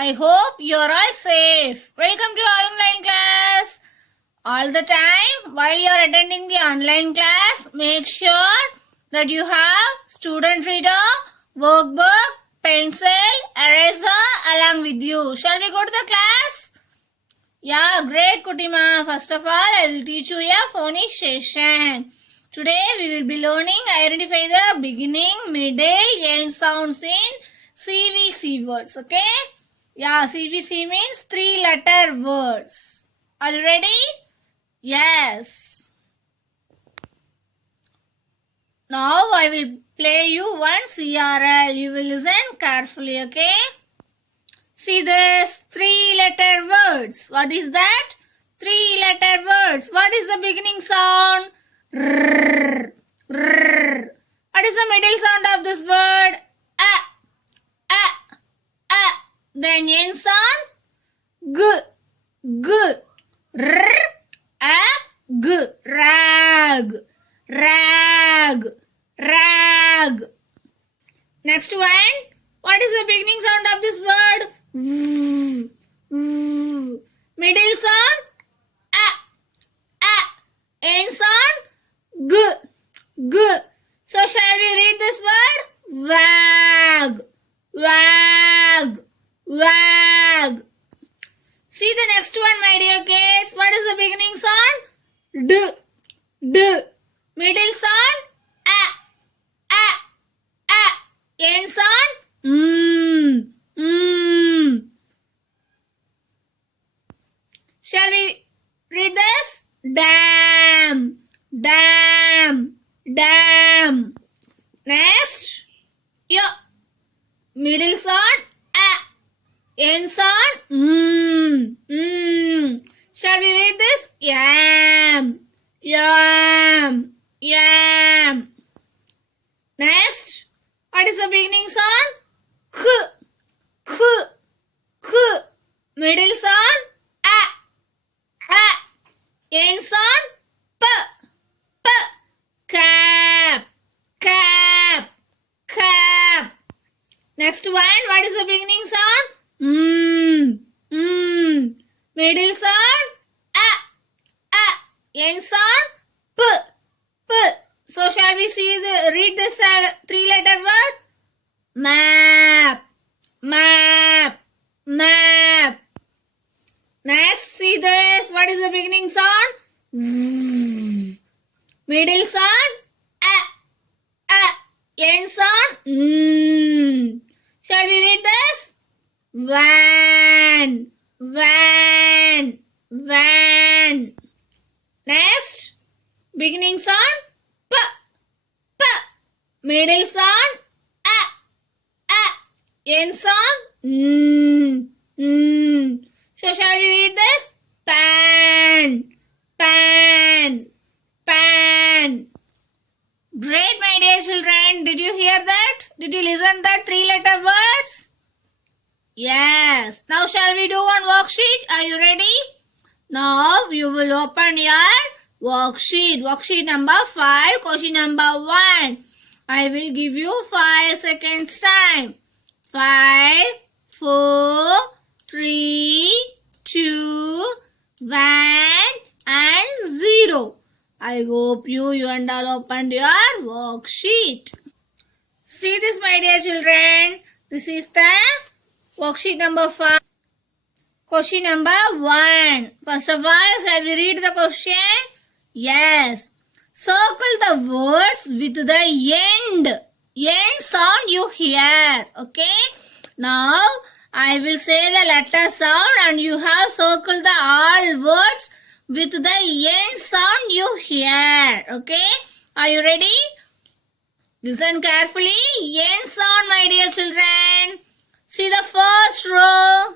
I hope you are all safe. Welcome to online class. All the time while you are attending the online class, make sure that you have student reader, workbook, pencil, eraser along with you. Shall we go to the class? Yeah, great Kutima. First of all, I will teach you a phonization. Today we will be learning identify the beginning, middle, end sounds in CVC words. Okay? Yeah, CVC means 3-letter words. Are you ready? Yes. Now I will play you one CRL. You will listen carefully, okay? See this 3-letter words. What is that? 3-letter words. What is the beginning sound? Rrr, rrr. What is the middle sound of this word? A, a, a. Then end sound? G, g. Rrr, a, g. Rag, rag, rag. Next one. What is the beginning sound of this word? V, v. Middle sound? A, a. End sound? G, g. So shall we read this word? Wag, wag, wag. See the next one, my dear kids. What is the beginning sound? D, d. Middle sound? A, a, a. End sound? Shall we read this? Dam, dam, dam. Next, yo. Middle sound, a. End sound, Shall we read this? Yam, yam, yam. Next, what is the beginning sound? K, k, k. Middle sound, a, a. End sound, p, p. Cap, cap, cap. Next one, what is the beginning sound? Middle sound, a, a. End sound, p, p. So shall we read this 3-letter word? Map, map, map. Next, see this. What is the beginning sound? Middle sound, a, a. End sound, Shall we read this? Van, van, van. Next, beginning sound, p, p. Middle sound, a, a. End sound, So shall we read this? Pan, pan, pan. Great, my dear children. Did you hear that? Did you listen that 3-letter words? Yes. Now shall we do one worksheet? Are you ready? Now you will open your worksheet. Worksheet number 5, question number 1. I will give you 5 seconds time. 5, 4, 3, 2, 1 and 0. I hope you and all opened your worksheet. See this, my dear children. This is the worksheet number 5. Question number 1. First of all, shall we read the question? Yes. Circle the words with the end sound you hear. Okay. Now, I will say the letter sound and you have circled the all words with the end sound you hear. Okay. Are you ready? Listen carefully. End sound, my dear children. See the first row.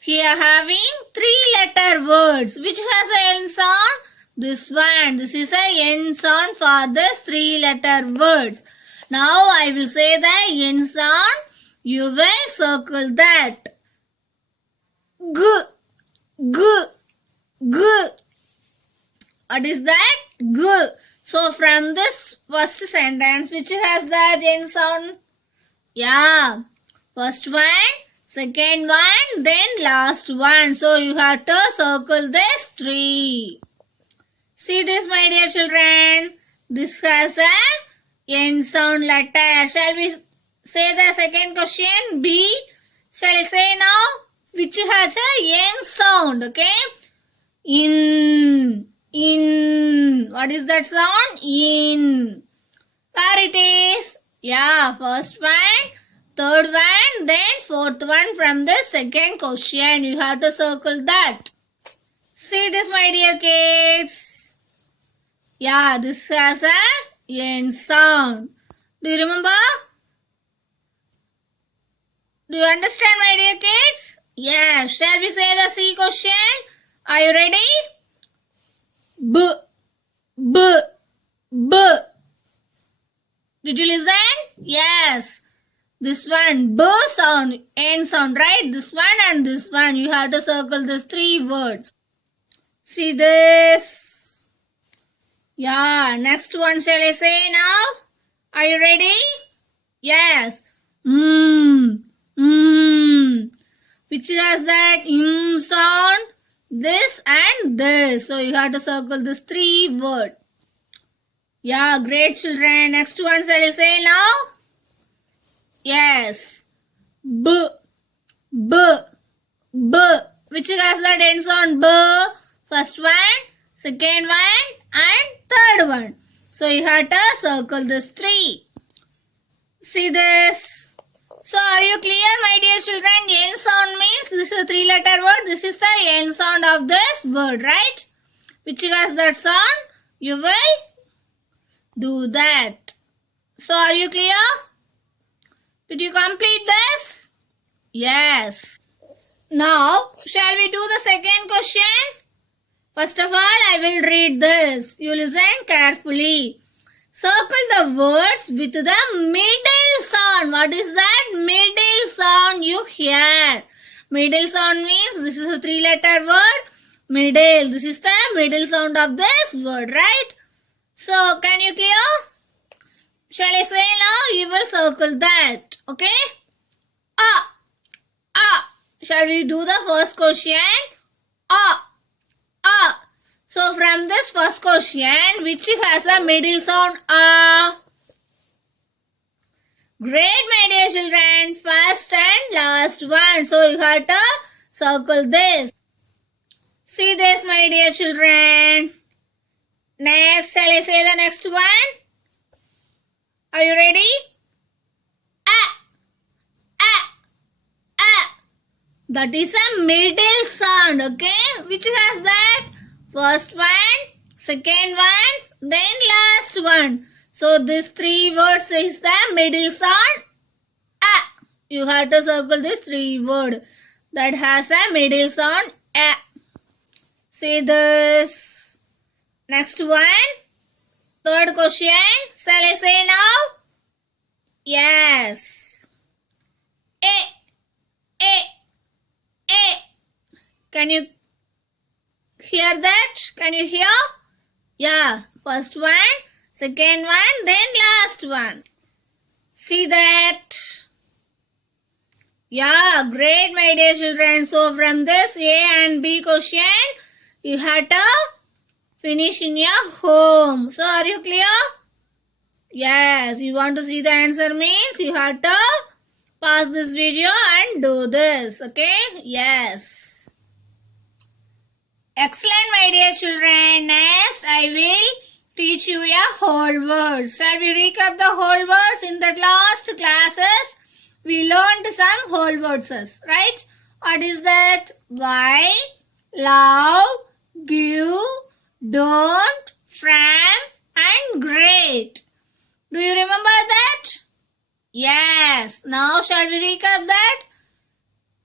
Here having 3-letter words. Which has a end sound? This one. This is a end sound for this 3-letter words. Now I will say the end sound. You will circle that. G, g, g. What is that? G. So from this first sentence, which has that end sound? Yeah. First one, second one, then last one. So you have to circle this tree. See this, my dear children. This has a N sound letter. Shall we say the second question? B. Shall I say now? Which has a N sound, okay? In. What is that sound? In. Where it is? Yeah, first one, third one, then fourth one from the second question. You have to circle that. See this, my dear kids. Yeah, this has a N sound. Do you remember? Do you understand, my dear kids? Yeah. Shall we say the C question? Are you ready? B. Did you listen? Yes. This one, B sound, N sound, right? This one and this one. You have to circle these three words. See this? Yeah. Next one, shall I say now? Are you ready? Yes. Which has that sound? This and this. So you have to circle this three words. Yeah, great children. Next one, shall I say now? Yes. B. Which has that end sound? B. First one, second one, and third one. So you have to circle this three. See this? So are you clear, my dear children? N sound means this is a three-letter word. This is the N sound of this word, right? Which has that sound? You will do that. So are you clear? Did you complete this? Yes. Now, shall we do the second question? First of all, I will read this. You listen carefully. Circle the words with the middle sound. What is that? Middle sound you hear. Middle sound means this is a three-letter word. Middle. This is the middle sound of this word, right? So, can you clear? Shall I say now? You will circle that. Okay? Shall we do the first question? So, from this first question, which has a middle sound? Great, my dear children. First and last one. So, you have to circle this. See this, my dear children. Next, shall I say the next one? Are you ready? That is a middle sound, okay? Which has that? First one, second one, then last one. So, these three words is the middle sound. You have to circle this three word that has a middle sound. See this. Next one. Third question. Shall I say now? Yes. A. Can you hear that? Can you hear? Yeah. First one, second one, then last one. See that? Yeah, great, my dear children. So, from this A and B question, you have to finish in your home. So, are you clear? Yes, you want to see the answer means you have to pause this video and do this. Okay? Yes. Excellent, my dear children. Next, I will teach you a whole words. Shall we recap the whole words? In the last classes, we learned some whole words, right? What is that? Why, love, give, don't, from, and great. Do you remember that? Yes. Now shall we recap that?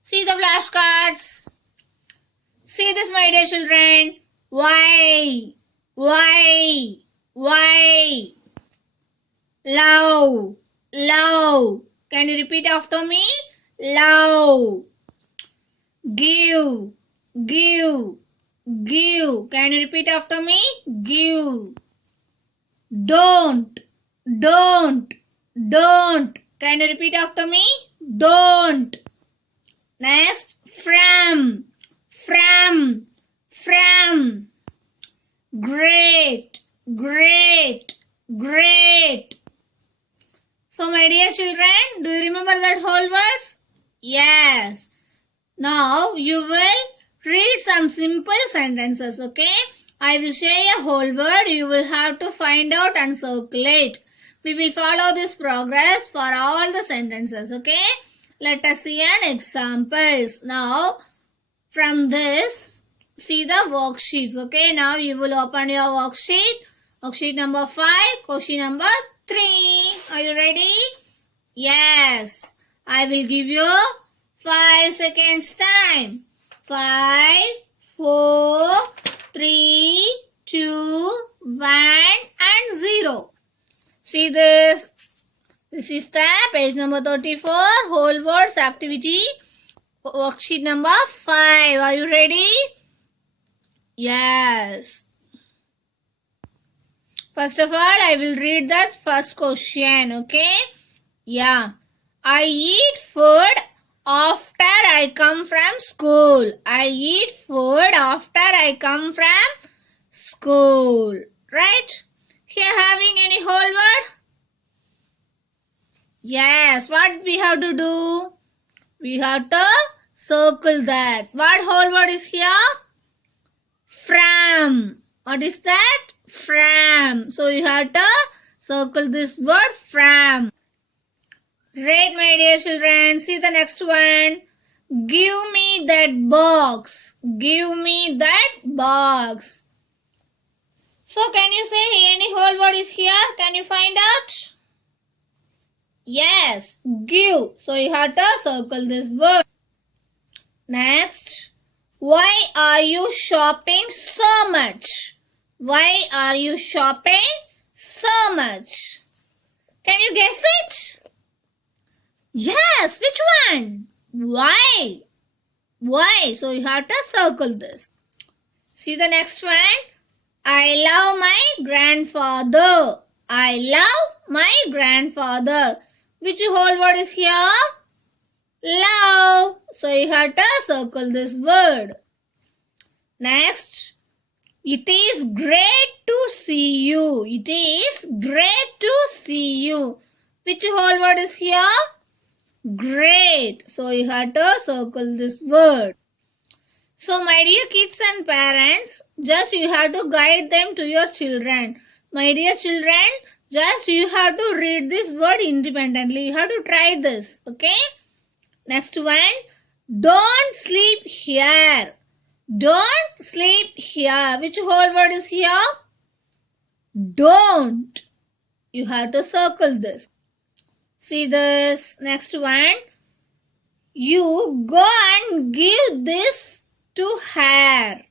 See the flashcards. See this, my dear children. Why? Love. Can you repeat after me? Love. Give. Can you repeat after me? Give. Don't. Can you repeat after me? Don't. Next, from. Great. So, my dear children, do you remember that whole words? Yes. Now, you will read some simple sentences, okay? I will say a whole word. You will have to find out and circulate. We will follow this progress for all the sentences, okay? Let us see an examples. Now, from this, see the worksheets, okay? Now, you will open your worksheet. Worksheet number 5, question number 3. Are you ready? Yes. I will give you 5 seconds time. 5, 4, 3, 2, 1 and 0. See this. This is the page number 34, whole words activity, worksheet number 5. Are you ready? Yes. First of all, I will read that first question, okay? Yeah. I eat food after I come from school. I eat food after I come from school. Right? Here having any whole word? Yes. What we have to do? We have to circle that. What whole word is here? From. What is that? From. So you have to circle this word from. Great, my dear children. See the next one. Give me that box. Give me that box. So can you say any whole word is here? Can you find out? Yes, give. So you have to circle this word. Next. Why are you shopping so much? Why are you shopping so much? Can you guess it? Yes, which one? Why? Why? So you have to circle this. See the next one. I love my grandfather. I love my grandfather. Which whole word is here? Love. So you have to circle this word. Next. It is great to see you. It is great to see you. Which whole word is here? Great. So you have to circle this word. So my dear kids and parents, just you have to guide them to your children. My dear children, just you have to read this word independently. You have to try this. Okay? Next one. Don't sleep here. Don't sleep here. Which whole word is here? Don't. You have to circle this. See this next one. You go and give this to her.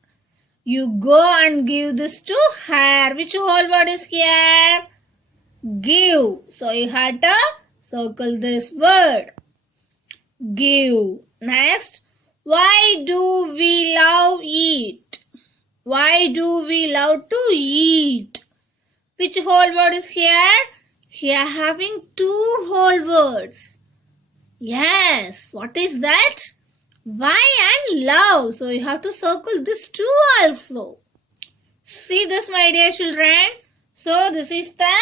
You go and give this to her. Which whole word is here? Give. So you have to circle this word. Give. Next. Why do we love eat? Why do we love to eat? Which whole word is here? Here having two whole words. Yes. What is that? Why and love. So you have to circle this two also. See this, my dear children. So this is the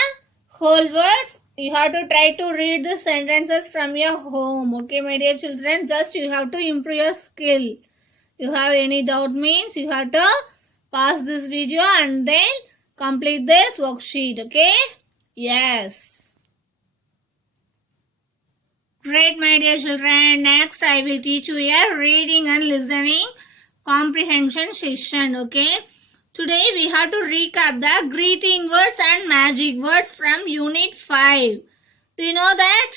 whole words. You have to try to read the sentences from your home. Okay, my dear children. Just you have to improve your skill. You have any doubt means you have to pause this video and then complete this worksheet. Okay. Yes. Great, my dear children. Next, I will teach you a reading and listening comprehension session. Okay. Today, we have to recap the greeting words and magic words from Unit 5. Do you know that?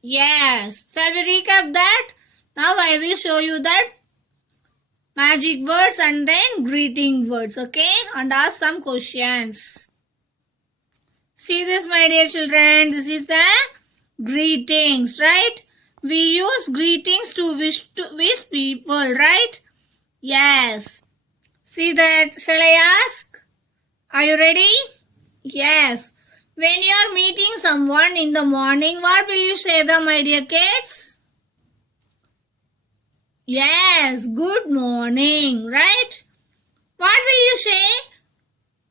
Yes. Shall we recap that? Now, I will show you that magic words and then greeting words. Okay. And ask some questions. See this, my dear children. This is the greetings, right? We use greetings to wish people, right? Yes. See that. Shall I ask? Are you ready? Yes. When you are meeting someone in the morning, what will you say them, my dear kids? Yes, good morning, right? What will you say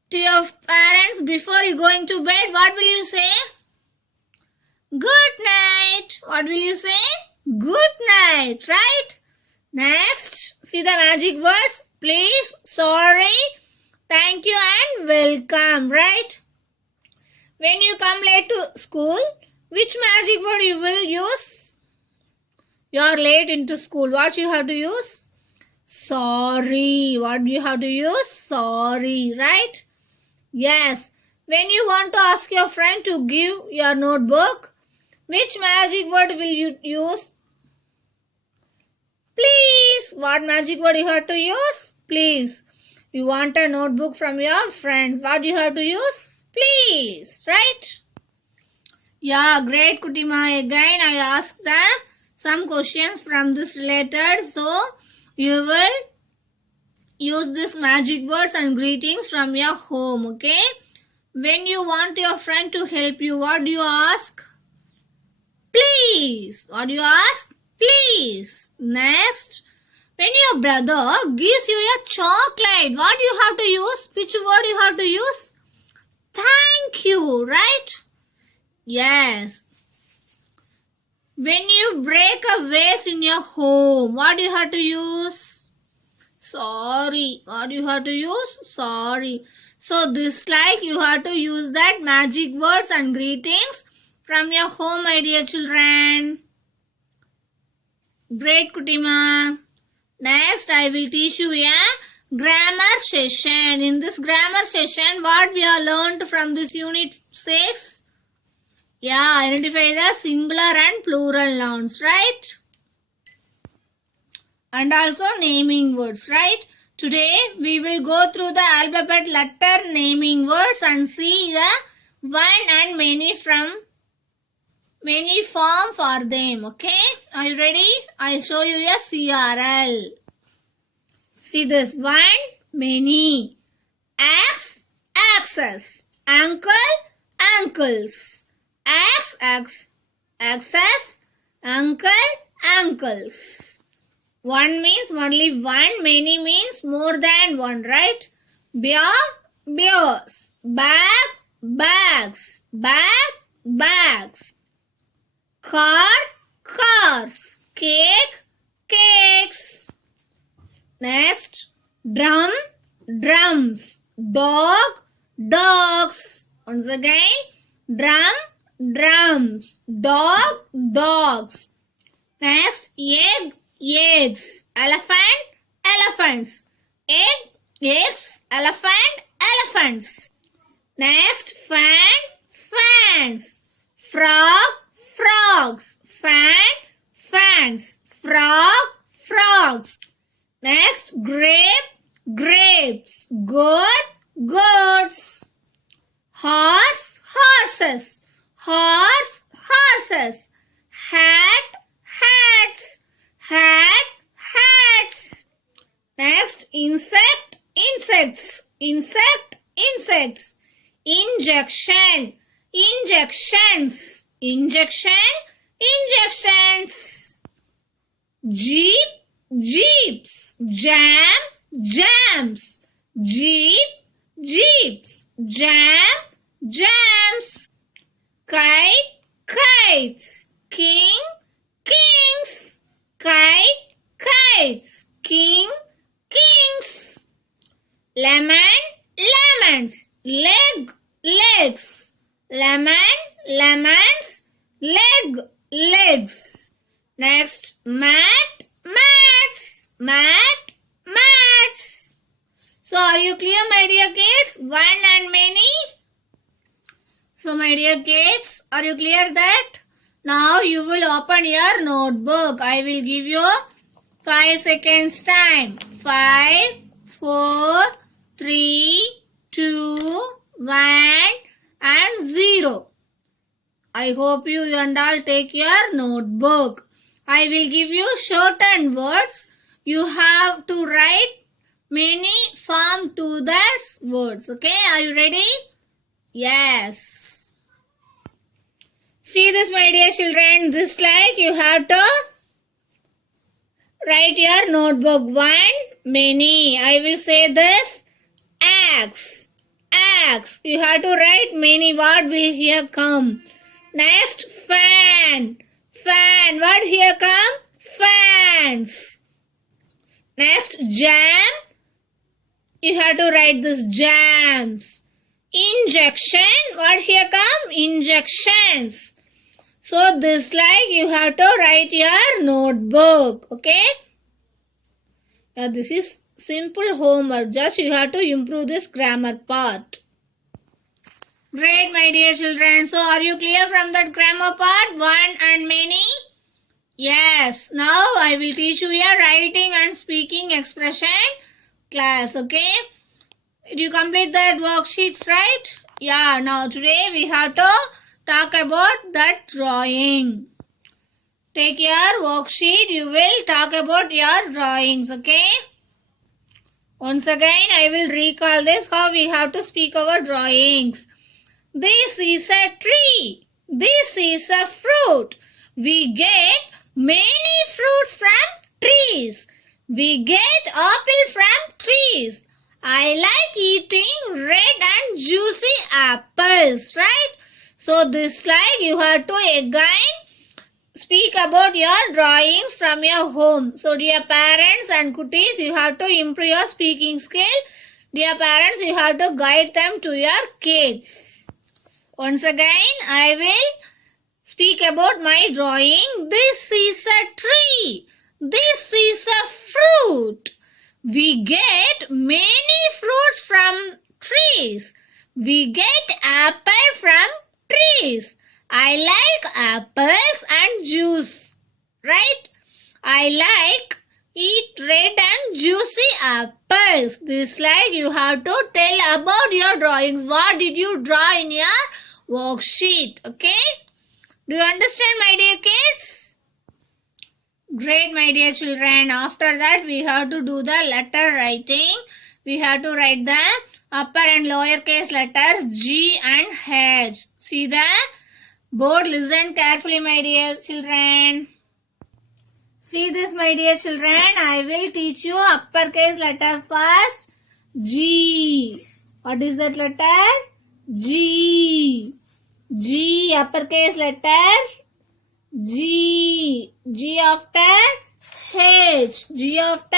to your parents before you going to bed? What will you say? Good night. What will you say? Good night, right? Next, see the magic words. Please, sorry, thank you and welcome, right? When you come late to school, which magic word you will use? You are late into school. What you have to use? Sorry. What do you have to use? Sorry, right? Yes. When you want to ask your friend to give your notebook, which magic word will you use? Please. What magic word you have to use? Please. You want a notebook from your friends. What do you have to use? Please. Right? Yeah, great, Kutima. Again, I asked some questions from this related. So, you will use this magic words and greetings from your home. Okay? When you want your friend to help you, what do you ask? Please. What do you ask? Please. Next, when your brother gives you a chocolate, what do you have to use? Which word you have to use? Thank you, right? Yes. When you break a vase in your home, what do you have to use? Sorry. What do you have to use? Sorry. So this like you have to use that magic words and greetings from your home, my dear children. Great, Kutima. Next, I will teach you a grammar session. In this grammar session, what we have learned from this unit 6? Yeah, identify the singular and plural nouns, right? And also naming words, right? Today, we will go through the alphabet letter naming words and see the one and many form for them, okay? Are you ready? I'll show you a CRL. See this one, many. Axe, axes. Ankle, ankles. Axe, axes. Uncle, uncles. One means only one, many means more than one, right? Bear, bears. Bag, bags. Bag, bags. Car, cars. Cake, cakes. Next, drum, drums. Dog, dogs. Once again, drum, drums. Dog, dogs. Next, egg, eggs. Elephant, elephants. Egg, eggs. Elephant, elephants. Next, fan, fans. Frog, frogs. Fan, fans. Frog, frogs. Next, grape, grapes. Goat, goats. Horse, horses. Horse, horses. Hat, hats. Hat, hats. Next, insect, insects. Insect, insects. Injection, injections. Injection, injections. Jeep, jeeps. Jam, jams. Jeep, jeeps. Jam, jams. Kite, kites. King, kings. Kite, kites. King, kings. Lemon, lemons. Leg, legs. Lemon, lemons. Leg, legs. Next, mat, mats. Mat, mats. So, are you clear, my dear kids? One and many. So, my dear kids, are you clear that? Now, you will open your notebook. I will give you 5 seconds time. 5, 4, 3, 2, 1 and 0. I hope you and all take your notebook. I will give you shortened words. You have to write many form to that words. Okay, are you ready? Yes. See this, my dear children. This like you have to write your notebook. 1, many. I will say this. Axe. Axe. You have to write many. What will here come? Next, fan. Fan. What here come? Fans. Next, jam. You have to write this jams. Injection. What here come? Injections. So this like you have to write your notebook. Okay. Now this is simple homework. Just you have to improve this grammar part. Great, my dear children. So are you clear from that grammar part? 1 and many? Yes. Now I will teach you your writing and speaking expression class. Okay. Did you complete that worksheets, right? Yeah. Now today we have to talk about that drawing. Take your worksheet. You will talk about your drawings. Okay. Once again, I will recall this how we have to speak our drawings. This is a tree. This is a fruit. We get many fruits from trees. We get apple from trees. I like eating red and juicy apples, right? So this slide you have to again speak about your drawings from your home. So dear parents and cuties, you have to improve your speaking skill. Dear parents, you have to guide them to your kids. Once again, I will speak about my drawing. This is a tree. This is a fruit. We get many fruits from trees. We get apple from trees. I like apples and juice. Right? I like eat red and juicy apples. This like you have to tell about your drawings. What did you draw in your worksheet? Okay? Do you understand, my dear kids? Great, my dear children. After that, we have to do the letter writing. We have to write the upper and lower case letters G and H. See the board. Listen carefully, my dear children. See this, my dear children. I will teach you uppercase letter first. G. What is that letter? G. G, uppercase letter. G. G after H. G after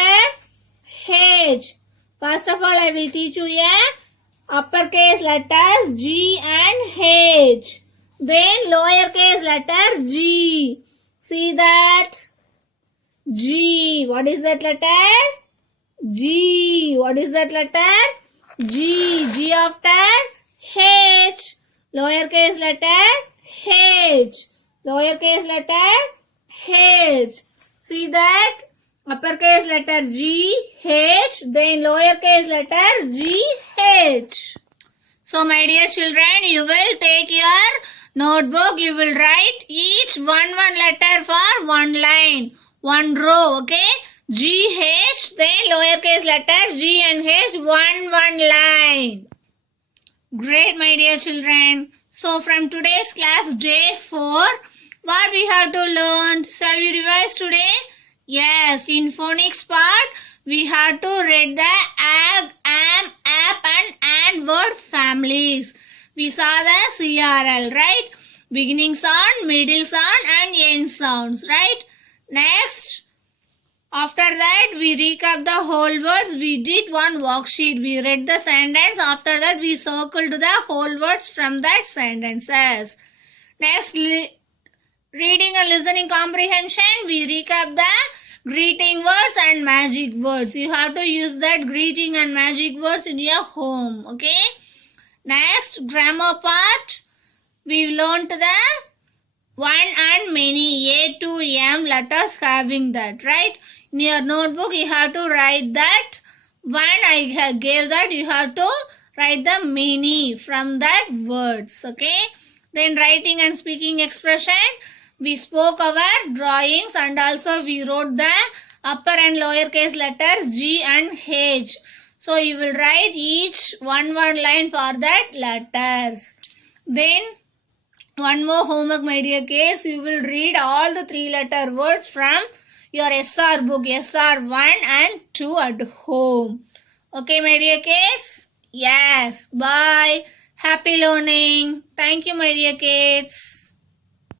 H. First of all, I will teach you uppercase letters G and H. Then lowercase letter G. See that? G. What is that letter? G. What is that letter? G. G after H. Lowercase letter H. Lowercase letter H. See that? Uppercase letter G, H, then lowercase letter G, H. So my dear children, you will take your notebook, you will write each one letter for one line, one row, okay? G, H, then lowercase letter G and H, one line. Great, my dear children. So from today's class, day 4, what we have to learn? Shall we revise today? Yes, in phonics part, we have to read the ag, am, ap and word families. We saw the CRL, right? Beginning sound, middle sound and end sounds, right? Next, after that, we recap the whole words. We did one worksheet. We read the sentence. After that, we circled the whole words from that sentences. Next, reading and listening comprehension. We recap the greeting words and magic words. You have to use that greeting and magic words in your home. Okay. Next, grammar part. We learned the one and many A to M letters having that, right? In your notebook, you have to write that. One I gave that. You have to write the many from that words. Okay. Then writing and speaking expression. We spoke our drawings and also we wrote the upper and lower case letters G and H. So you will write each one line for that letters. Then one more homework, my dear kids. You will read all the 3-letter words from your SR book, SR1 and 2 at home. Okay, my dear kids? Yes. Bye. Happy learning. Thank you, my dear kids.